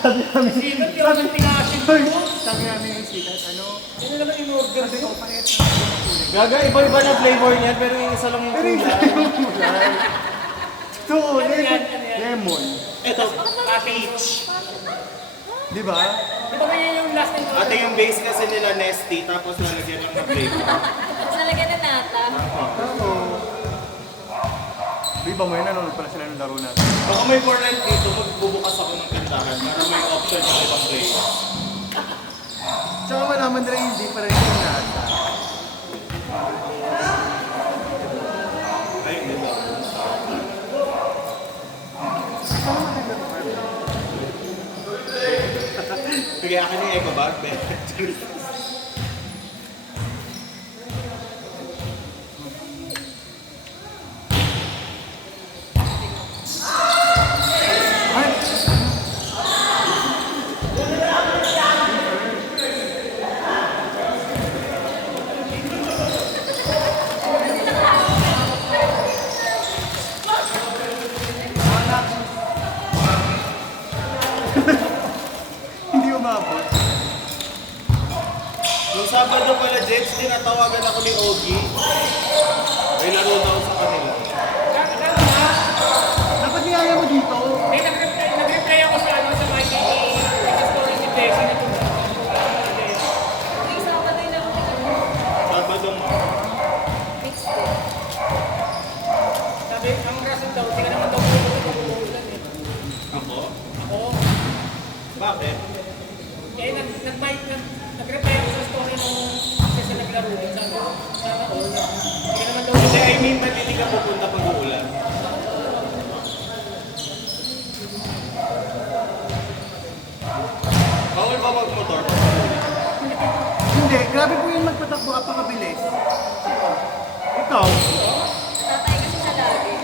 Sabi namin, Sikat yung ang tingasin ko. sabi namin yung sikat, ano? Ano naman yung order Kasi ko? ko parehas na kulay. Gaga, iba-iba na flavor niyan, pero yung isa lang yung Pero yung kulay. kulay. Ito, Ano yan? Ano yan? lemon. Ito, peach. Di ba? Di ba ganyan yung last name ko? Ate yung base kasi nila Nesty, tapos lalagyan lang ng flavor. Tapos nalagyan na nata. Oo. Di ba mo yun, nanonood pala sila ng laro natin. Baka may Fortnite dito, magbubukas ako ng kantahan para may option yung ibang players. Tsaka malaman nila yung difference yung nasa. Ay, hindi ba? Sige, akin yung eco bag, Ben. Ay! Hindi umabot. Nung Sabado pala, Jeps, tinatawagan ako ni Ogie. May laro daw sa kanila. Dapat niyaya mo dito. May nag-reply ako sa ano sa my sa story ni Desi na Sabado nga. sabi, ang rason daw, tingnan naman daw kung umuulan eh. Ako? Oo. Bakit? Eh, nag-reply ako sa story nung isa naglaro din. Sabi ko, sana all. Tingnan naman daw Hindi, I mean, ba't hindi ka pupunta pag uulan? Bawal ba mag-motor pag uulan? Hindi, grabe po yun magpatakbo ka pakabilis. Ikaw, Tatay kasi siya lagi.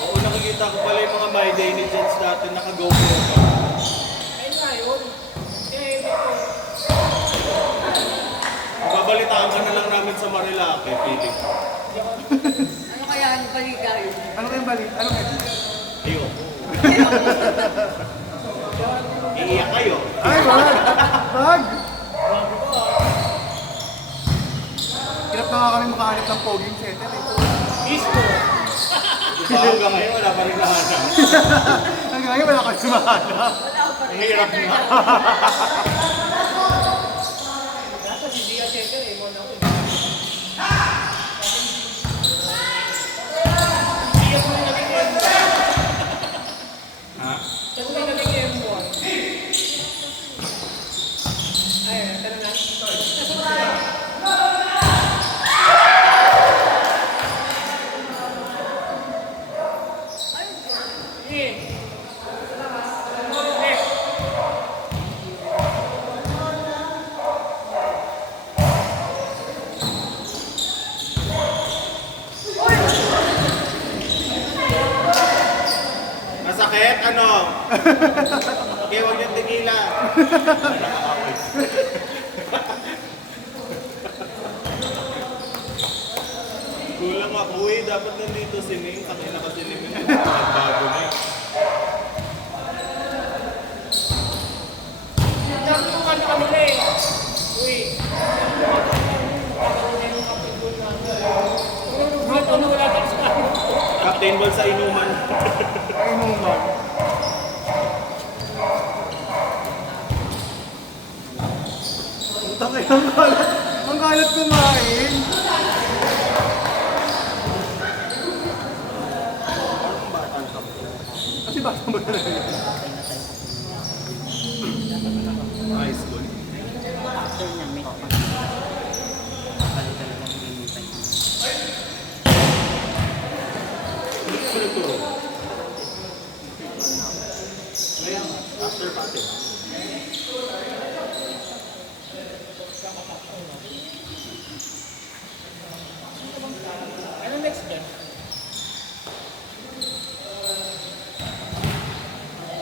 Oo, nakikita ko pala yung mga My Day ni Jets dati, naka-GoPro pa. ayun nga yun. Eh, ito. Babalitaan ka na lang namin sa Marilake, feeling. Ano kaya ang baligayo? ano kayong balik? Ano kayo? Ayoko. Iiyak kayo. Ay, wag! Wag! Hirap na nga kami makahanap ng poging setter eh. Disco. Hanggang ngayon, wala pa rin nahanap. Hanggang ngayon wala kang sumahanap. Wala ko pa rin. Ang hirap Center na. lang. Dapat si Dia Center eh, mo na ako eh. Dia ko yung naging M1. Ha? Siya ko yung naging M1. Ay, tanong na. Sige. Next. Masakit? Ano? Okay, huwag yung tigilan. Kulang ako eh. Dapat nandito si Ning. Takina kasi ni Ning. Bago na eh. Sabi ko kanya kanila eh. Uy. Wala tayo sa akin. Captain Ball sa inuman. Ay, inuman. Takay, ang kalat. Ang kalat kumain. Kasi bata mo na rin. High school. Hindi ko nagturo. Ngayon, after pati. Ano next ba?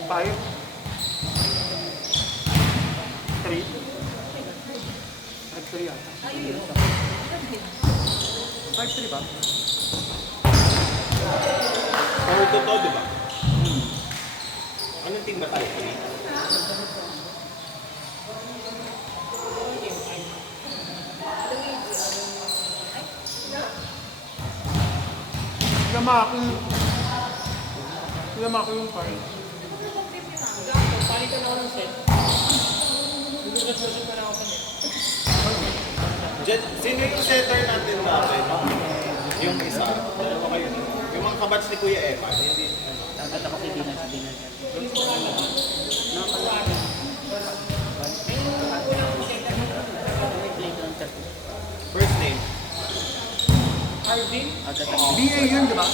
5. 3. 5-3 yata. Ayun. 5-3 ba? Forward to to, di ba? Anong team ba tayo? Sinama ko yung file. Palitan ako ng set. Nag-version pa na ako sa net. Jet, sino yung setter natin dati, no? Yung isa. Dalawa kayo. Yung mga kabats ni Kuya Evan. Hindi, ano. First name. Arvin? BA yun, di ba?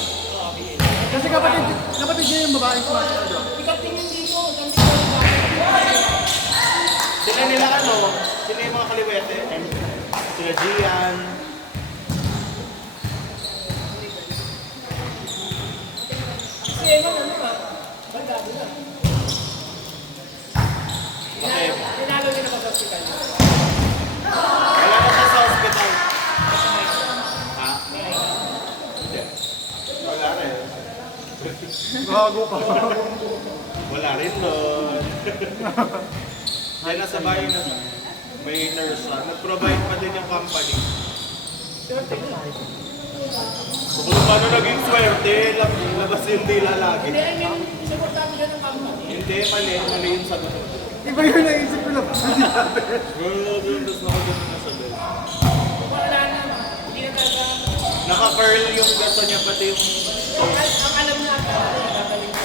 Kasi kapatid niya yung babaeng sumasayaw doon. Ikaw tingin dito. Nandito yung bakit. Sila nila ano? Sila yung mga kaliwete? Sila Gian. Si Evan ano nga? Bandado na. Okay. Tinalo niya na sa hospital. Wala na siya sa hospital. Ha? Hindi. Wala rin. Gago ka. Wala rin doon. Yan nasa bahay naman. May nurse siya. Nag-provide pa din yung company. Swerte na. So kung paano naging swerte, labas yung dila lagi. Hindi, I mean, supportado siya ng company. Hindi, mali yung sagot. Iba yung naisip ko lang. Tapos nakagutin na sa bed. Wala na. Hindi na talaga. Naka-curl yung gato niya, pati yung Ang alam na ata, gagaling ko.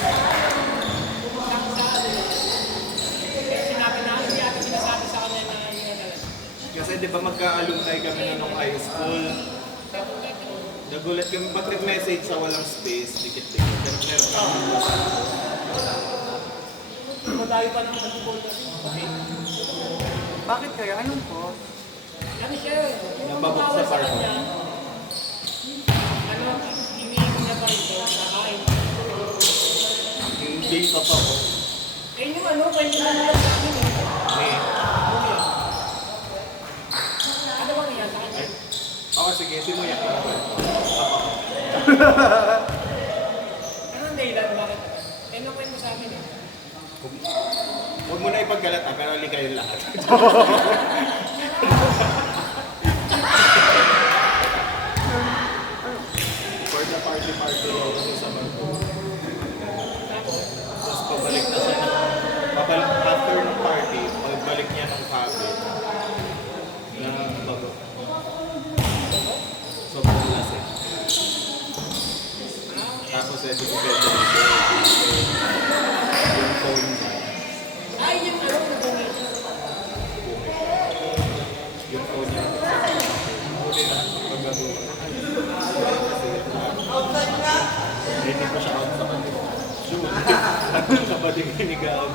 Pumunta ko sa ano. Kaya sinabi na, hindi ata sinasabi sa kanila na hindi na talaga. kasi di ba magka-alumni kami na nung high school. Nagulat kami, ba't nag-message sa walang space, dikit-dikit. Meron kami Madali pa naman nag-call na rin. Okay. Bakit kaya? Anong po? Ano siya, yung Nababok kumakawa sa sa parko. kanya, ano, hinihingi niya pa ito, nakain. Hindi totoo. Eh yung ano, kwento na nila sa akin eh. Eh, Ano bang niya sa kanya? ako sige, simuya ka. Ano ang dahilan, bakit? Eh, nung kwento sa amin eh. Huwag mo na ipagkalat pero ali kayo lahat. For the party daw kasi sa barko. Tapos pabalik na siya after ng party, pagbalik niya ng cabin na bago. Sobrang lasing. Tapos di ko pwede yung phone niya. Ay, yung ano, nabungi. Yung phone niya. Huli na pagbago. Hindi pa siya out sa kanila. Sure. Ang kapatid hinigaan.